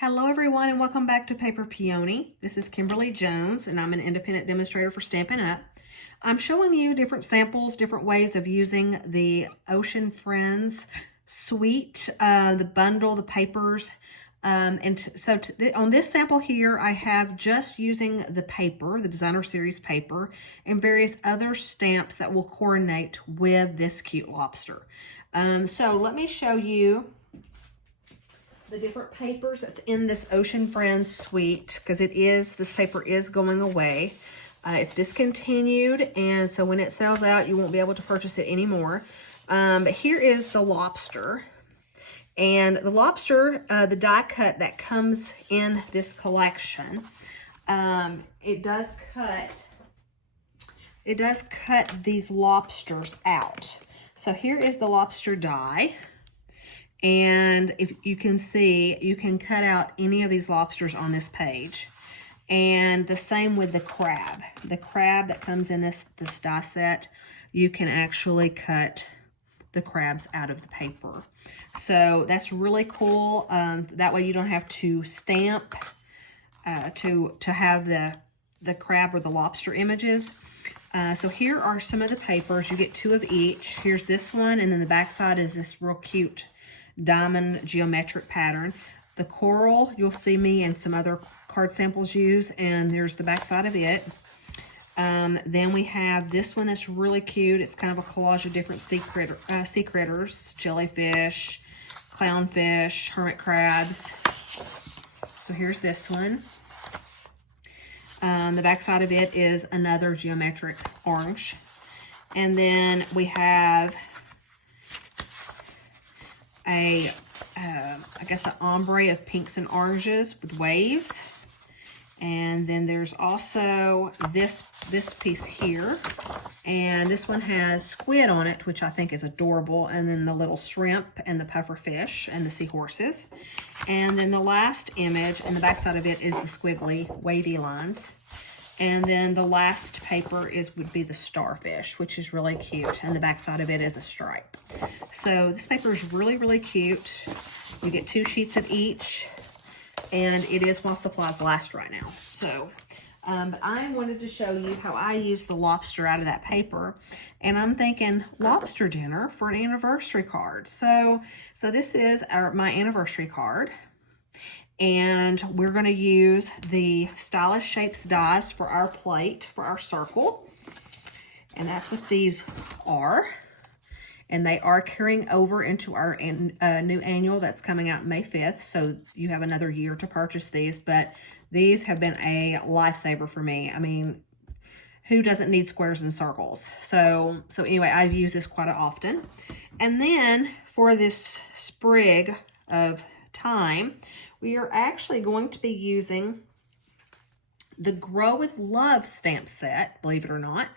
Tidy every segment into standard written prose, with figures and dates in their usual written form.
Hello everyone and welcome back to Paper Peony. This is Kimberly Jones and I'm an independent demonstrator for Stampin' Up. I'm showing you different samples, different ways of using the Ocean Friends suite, the bundle, the papers. On this sample here, I have just using the paper, the designer series paper, and various other stamps that will coordinate with this cute lobster. So let me show you the different papers that's in this Ocean Friends suite, because this paper is going away. It's discontinued, and so when it sells out, you won't be able to purchase it anymore. But here is the lobster. And the lobster, the die cut that comes in this collection, it does cut these lobsters out. So here is the lobster die. And if you can see, you can cut out any of these lobsters on this page. And the same with the crab. The crab that comes in this die set, you can actually cut the crabs out of the paper. So that's really cool. That way you don't have to stamp to have the crab or the lobster images. So here are some of the papers. You get 2 of each. Here's this one, and then the back side is this real cute diamond geometric pattern. The coral, you'll see me and some other card samples use, and there's the back side of it. Then we have this one that's really cute. It's kind of a collage of different sea critters, jellyfish, clownfish, hermit crabs. So here's this one. The back side of it is another geometric orange. And then we have I guess an ombre of pinks and oranges with waves. And then there's also this piece here, and this one has squid on it, which I think is adorable, and then the little shrimp and the puffer fish and the seahorses. And then the last image in the back side of it is the squiggly wavy lines. And then the last paper would be the starfish, which is really cute. And the back side of it is a stripe. So this paper is really, really cute. You get 2 sheets of each, and it is while supplies last right now. So, but I wanted to show you how I use the lobster out of that paper. And I'm thinking lobster dinner for an anniversary card. So this is my anniversary card. And we're going to use the Stylish Shapes dies for our plate, for our circle. And that's what these are. And they are carrying over into our new annual that's coming out May 5th. So you have another year to purchase these. But these have been a lifesaver for me. I mean, who doesn't need squares and circles? So anyway, I've used this quite often. And then for this sprig of thyme, we are actually going to be using the Grow with Love stamp set, believe it or not.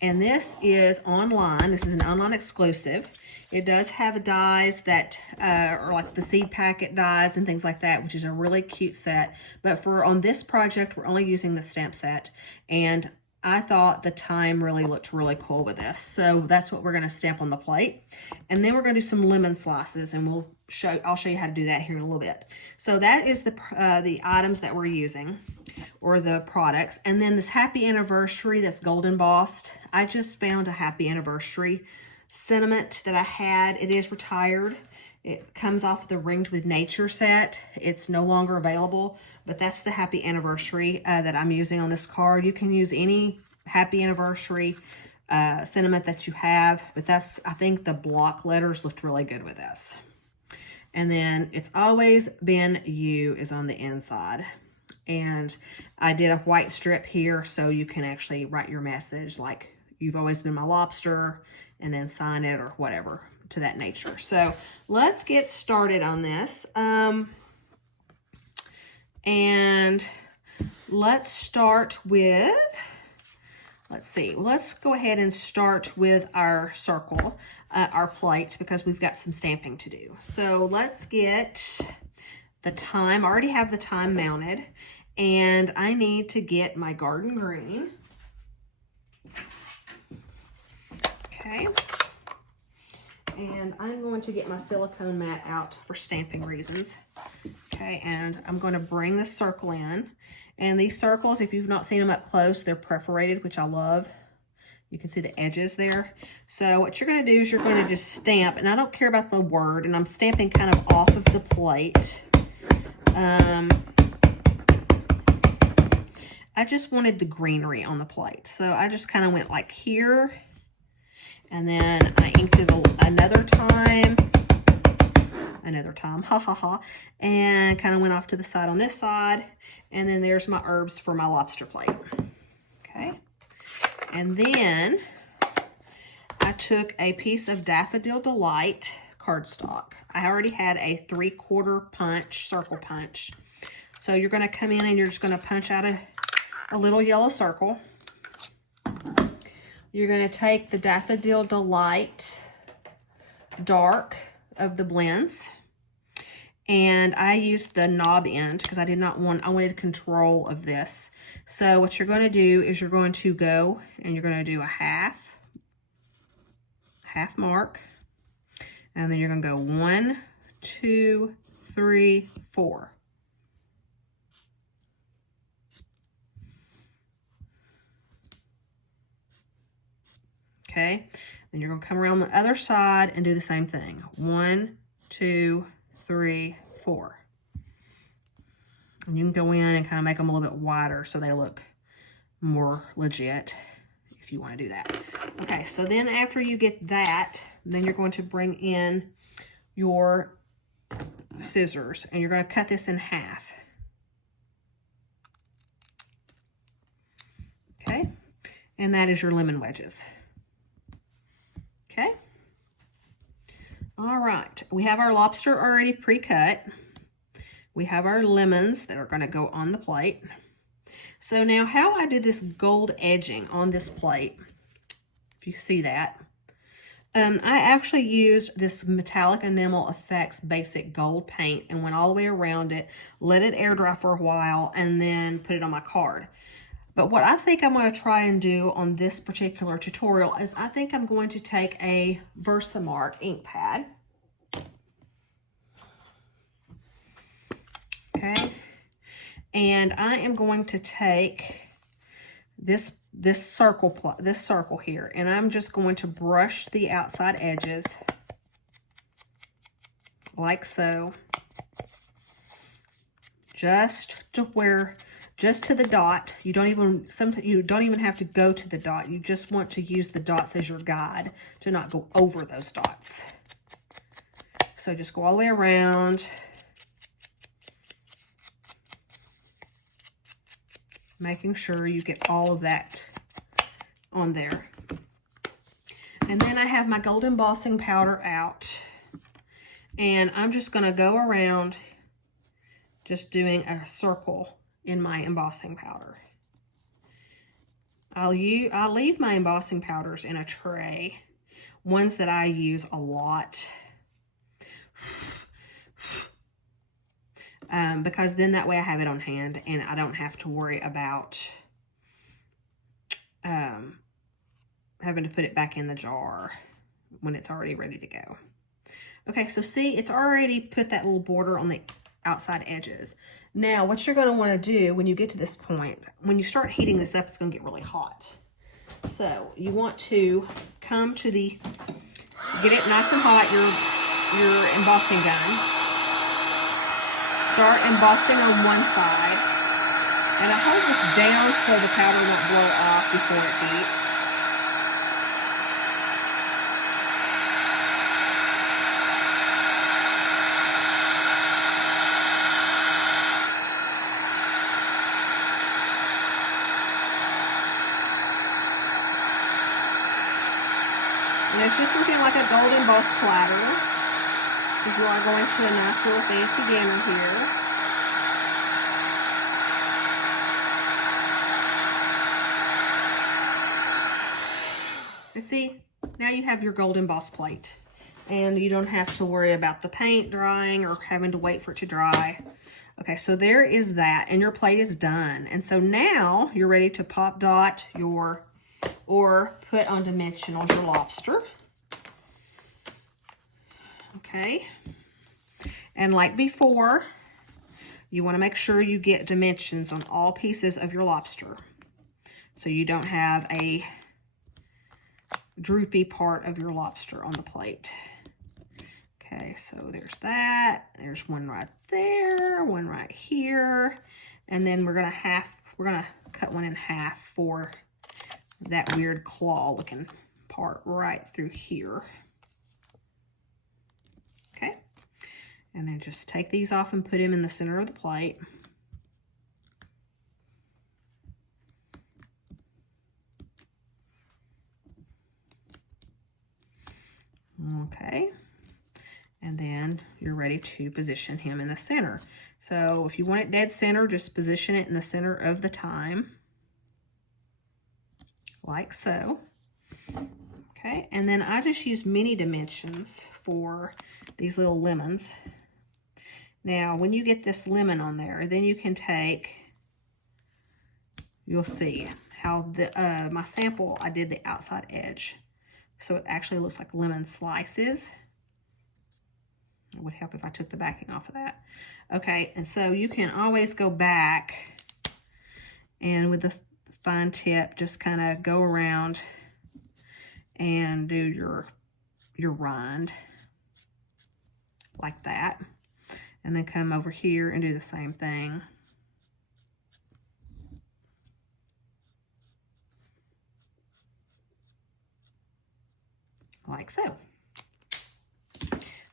And this is online. This is an online exclusive. It does have dies that are like the seed packet dies and things like that, which is a really cute set. But on this project, we're only using the stamp set. And I thought the thyme really looked really cool with this. So that's what we're going to stamp on the plate. And then we're going to do some lemon slices, and I'll show you how to do that here in a little bit. So that is the items that we're using, or the products. And then this happy anniversary that's gold embossed. I just found a happy anniversary sentiment that I had. It is retired. It comes off the Ringed with Nature set. It's no longer available, but that's the happy anniversary that I'm using on this card. You can use any happy anniversary sentiment that you have, but I think the block letters looked really good with this. And then It's Always Been You is on the inside. And I did a white strip here so you can actually write your message like, "You've always been my lobster," and then sign it or whatever to that nature. So let's get started on this. And let's start with, let's go ahead and start with our circle, our plate, because we've got some stamping to do. So let's get the thyme. I already have the thyme mounted, and I need to get my garden green. Okay. And I'm going to get my silicone mat out for stamping reasons. Okay, and I'm going to bring this circle in. And these circles, if you've not seen them up close, they're perforated, which I love. You can see the edges there. So what you're going to do is you're going to just stamp, and I don't care about the word, and I'm stamping kind of off of the plate. I just wanted the greenery on the plate. So I just kind of went like here, and then I inked it another time, ha ha ha, and kind of went off to the side on this side, and then there's my herbs for my lobster plate. Okay, and then I took a piece of Daffodil Delight cardstock. I already had a 3/4 punch, circle punch. So you're going to come in and you're just going to punch out a little yellow circle. You're going to take the Daffodil Delight dark of the blends, and I used the knob end because I wanted control of this. So what you're going to do is you're going to go and you're going to do a half mark, and then you're going to go 1, 2, 3, 4. Okay, then you're going to come around the other side and do the same thing. 1, 2, 3, 4. And you can go in and kind of make them a little bit wider so they look more legit if you want to do that. Okay, so then after you get that, then you're going to bring in your scissors and you're going to cut this in half. Okay, and that is your lemon wedges. Okay. All right. We have our lobster already pre-cut. We have our lemons that are going to go on the plate. So now how I did this gold edging on this plate, if you see that, I actually used this Metallic Enamel Effects Basic Gold paint and went all the way around it, let it air dry for a while, and then put it on my card. But what I think I'm going to try and do on this particular tutorial is I think I'm going to take a Versamark ink pad. Okay. And I am going to take this circle here, and I'm just going to brush the outside edges like so. Just to the dot. You don't even have to go to the dot. You just want to use the dots as your guide to not go over those dots. So just go all the way around. Making sure you get all of that on there. And then I have my gold embossing powder out. And I'm just going to go around just doing a circle in my embossing powder. I'll leave my embossing powders in a tray, ones that I use a lot, because then that way I have it on hand and I don't have to worry about having to put it back in the jar when it's already ready to go. Okay, so see, it's already put that little border on the outside edges. Now, what you're going to want to do when you get to this point, when you start heating this up, it's going to get really hot. So you want to come to get it nice and hot, your embossing gun. Start embossing on one side. And I hold this down so the powder won't blow off before it heats. And it's just looking like a gold embossed platter. Because you are going to a nice little fancy dinner here. And see, now you have your gold embossed plate. And you don't have to worry about the paint drying or having to wait for it to dry. Okay, so there is that, and your plate is done. And so now you're ready to pop dot or put on dimensionals your lobster. Okay. And like before, you want to make sure you get dimensions on all pieces of your lobster, so you don't have a droopy part of your lobster on the plate. Okay, so there's that. There's one right there, one right here, and then we're gonna cut one in half for that weird claw looking part right through here. Okay, and then just take these off and put them in the center of the plate. Okay, and then you're ready to position him in the center. So if you want it dead center, just position it in the center of the time, like so. Okay, and then I just use mini dimensions for these little lemons. Now, when you get this lemon on there, then you can take, you'll see how my sample, I did the outside edge. So it actually looks like lemon slices. It would help if I took the backing off of that. Okay, and so you can always go back and with the fine tip, just kind of go around and do your rind like that. And then come over here and do the same thing. Like so.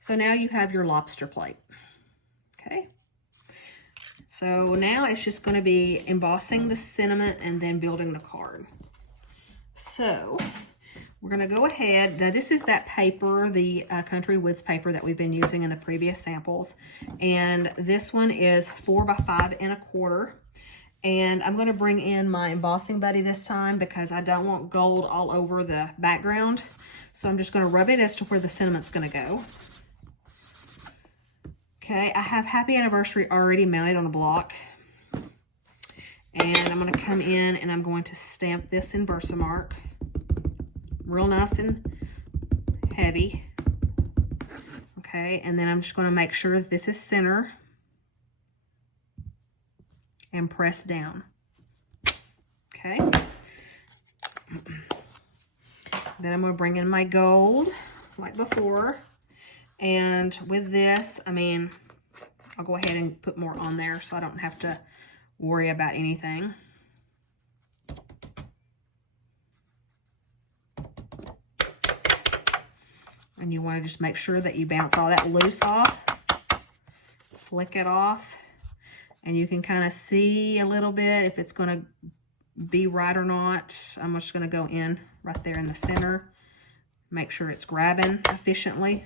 So now you have your lobster plate. Okay. So now it's just going to be embossing the sentiment and then building the card. So we're going to go ahead. Now this is that paper, the Country Woods paper that we've been using in the previous samples. And this one is 4 by 5 1/4. And I'm going to bring in my embossing buddy this time because I don't want gold all over the background. So I'm just going to rub it as to where the sentiment's going to go. Okay, I have Happy Anniversary already mounted on a block. And I'm going to come in and I'm going to stamp this in Versamark. Real nice and heavy. Okay, and then I'm just going to make sure that this is center. And press down. Okay. Then I'm going to bring in my gold like before. And with this, I mean, I'll go ahead and put more on there so I don't have to worry about anything. And you want to just make sure that you bounce all that loose off. Flick it off. And you can kind of see a little bit if it's going to be right or not. I'm just going to go in right there in the center. Make sure it's grabbing efficiently.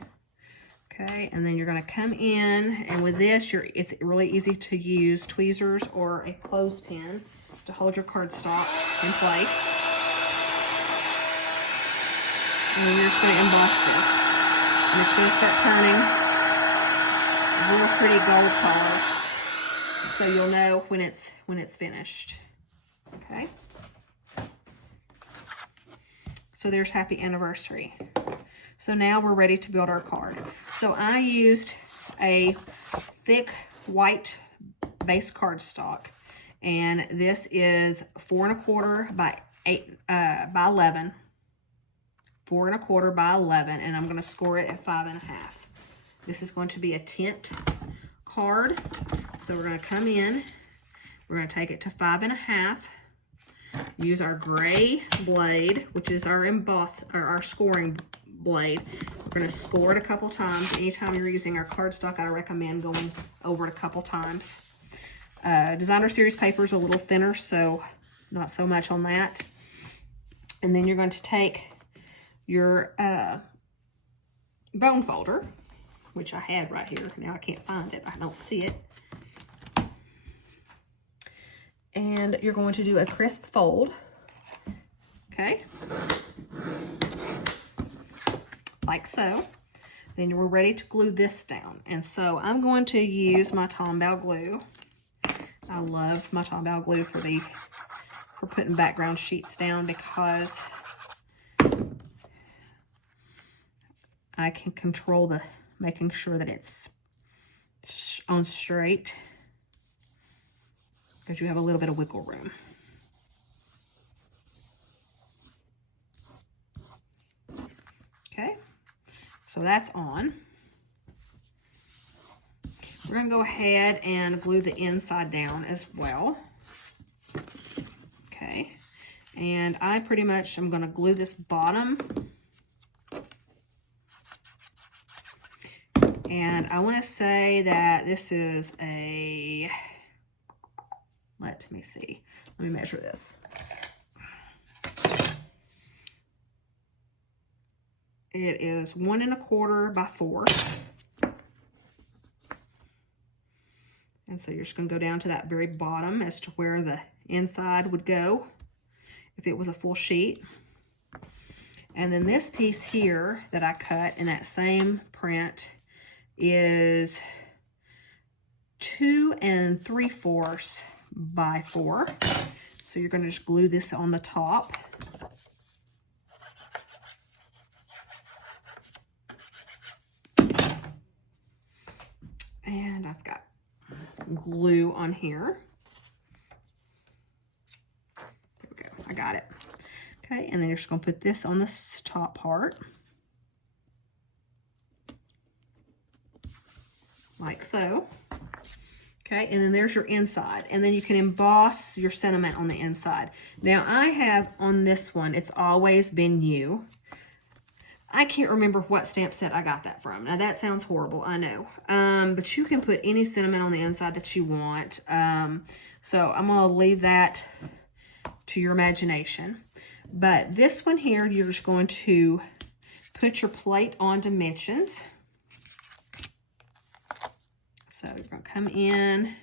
Okay, and then you're going to come in, and with this, it's really easy to use tweezers or a clothespin to hold your cardstock in place. And then you're just going to emboss this. And it's going to start turning a real pretty gold color. So you'll know when it's finished. Okay. So there's Happy Anniversary. So now we're ready to build our card. So I used a thick white base cardstock, and this is 4 1/4 by 11. 4 1/4 by 11, and I'm going to score it at 5 1/2. This is going to be a tint card. So we're going to come in, we're going to take it to 5 1/2, use our gray blade, which is our emboss, or our scoring blade. We're going to score it a couple times. Anytime you're using our cardstock, I recommend going over it a couple times. Designer Series paper is a little thinner, so not so much on that. And then you're going to take your bone folder, which I had right here. Now I can't find it. I don't see it. And you're going to do a crisp fold. Okay. Like so. Then we're ready to glue this down. And so I'm going to use my Tombow glue. I love my Tombow glue for putting background sheets down because I can control making sure that it's on straight. because you have a little bit of wiggle room. Okay, so that's on. We're going to go ahead and glue the inside down as well. Okay, and I pretty much am going to glue this bottom. And I want to say that this is a, let me see, let me measure this. It is 1 1/4 by 4. And so you're just going to go down to that very bottom as to where the inside would go if it was a full sheet. And then this piece here that I cut in that same print is 2 3/4 by 4. So you're going to just glue this on the top. And I've got glue on here. There we go, I got it. Okay, and then you're just going to put this on this top part. Like so. Okay, and then there's your inside. And then you can emboss your sentiment on the inside. Now I have on this one, it's always been you. I can't remember what stamp set I got that from. Now that sounds horrible, I know. But you can put any sentiment on the inside that you want. So I'm gonna leave that to your imagination. But this one here, you're just going to put your plate on dimensions. So you're gonna come in,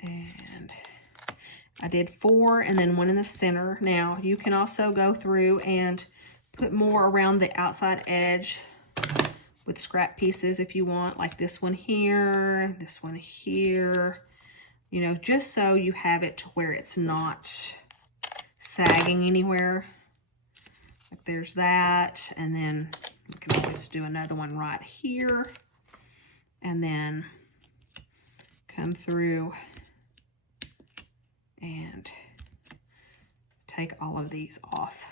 and I did 4 and then 1 in the center. Now you can also go through and put more around the outside edge with scrap pieces if you want, like this one here, you know, just so you have it to where it's not sagging anywhere. Like there's that, and then you can always do another one right here, and then come through and take all of these off.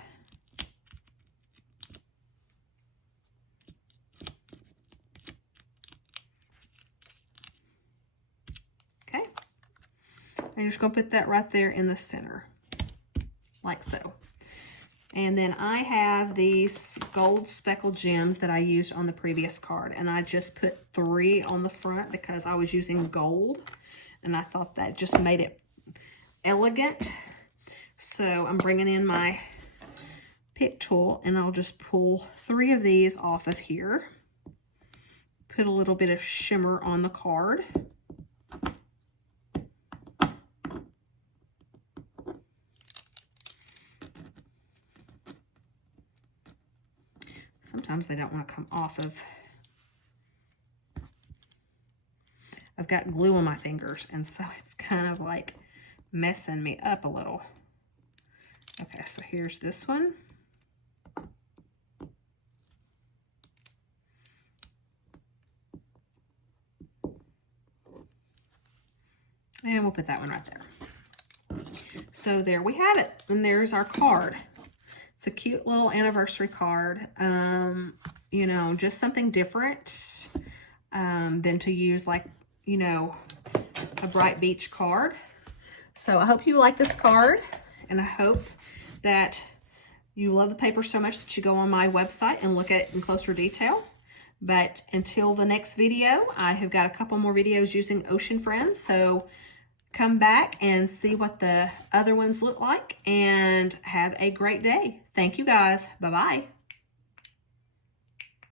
Okay, and you're just going to put that right there in the center, like so. And then I have these gold speckled gems that I used on the previous card, and I just put 3 on the front because I was using gold, and I thought that just made it elegant. So I'm bringing in my pick tool, and I'll just pull 3 of these off of here, put a little bit of shimmer on the card. Sometimes they don't want to come off of. I've got glue on my fingers, and so it's kind of like messing me up a little. Okay, so here's this one. And we'll put that one right there. So there we have it, and there's our card. It's a cute little anniversary card. You know, just something different than to use like, you know, a Bright Beach card. So I hope you like this card, and I hope that you love the paper so much that you go on my website and look at it in closer detail. But until the next video, I have got a couple more videos using Ocean Friends. So come back and see what the other ones look like, and have a great day. Thank you guys. Bye-bye.